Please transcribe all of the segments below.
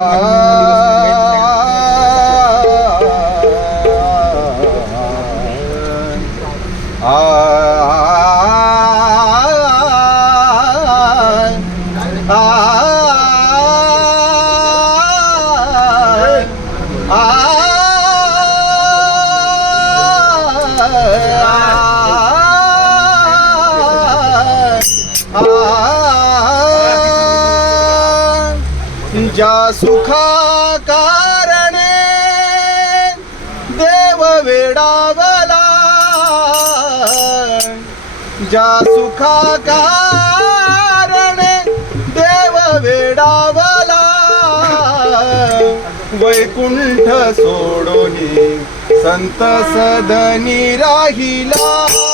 Ah तुझ्या सुखा कारणे देव वेडावला. ज्या सुखा कारणे देव वेडावला. वैकुंठ सोडोनी संत सदनी राहिला.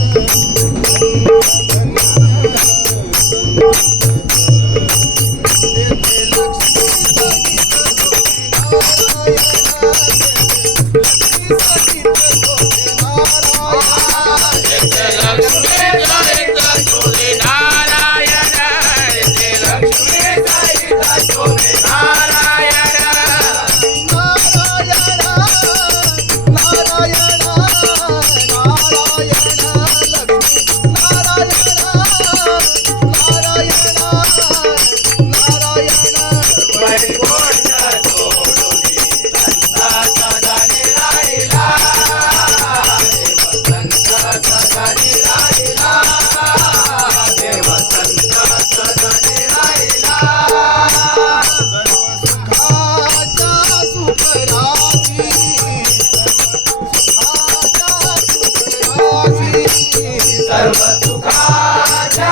सर्व सुखाच्या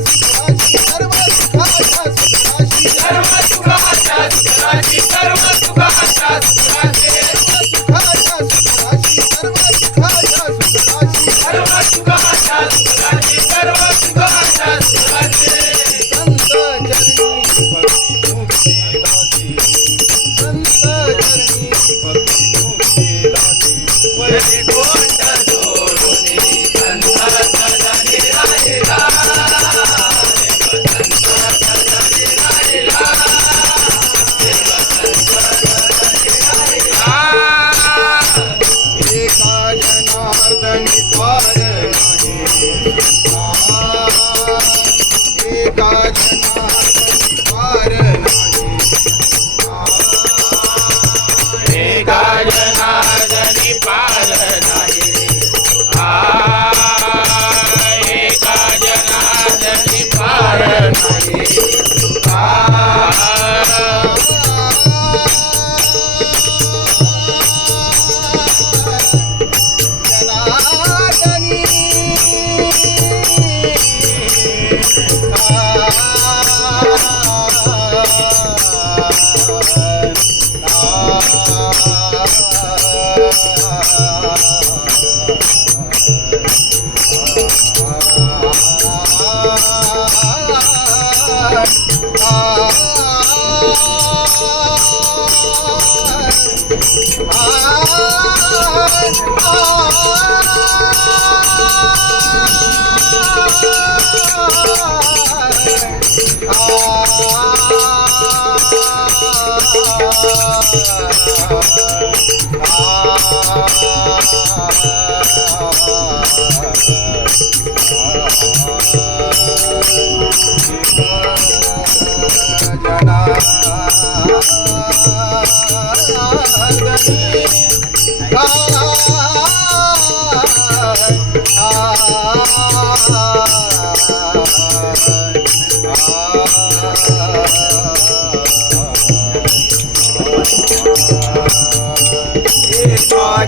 सुखाची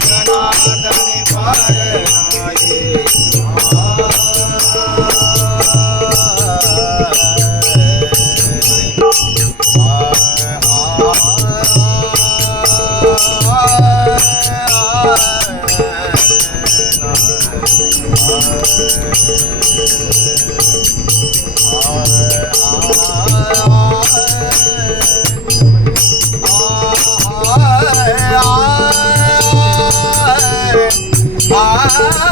जनार्दन पार ah.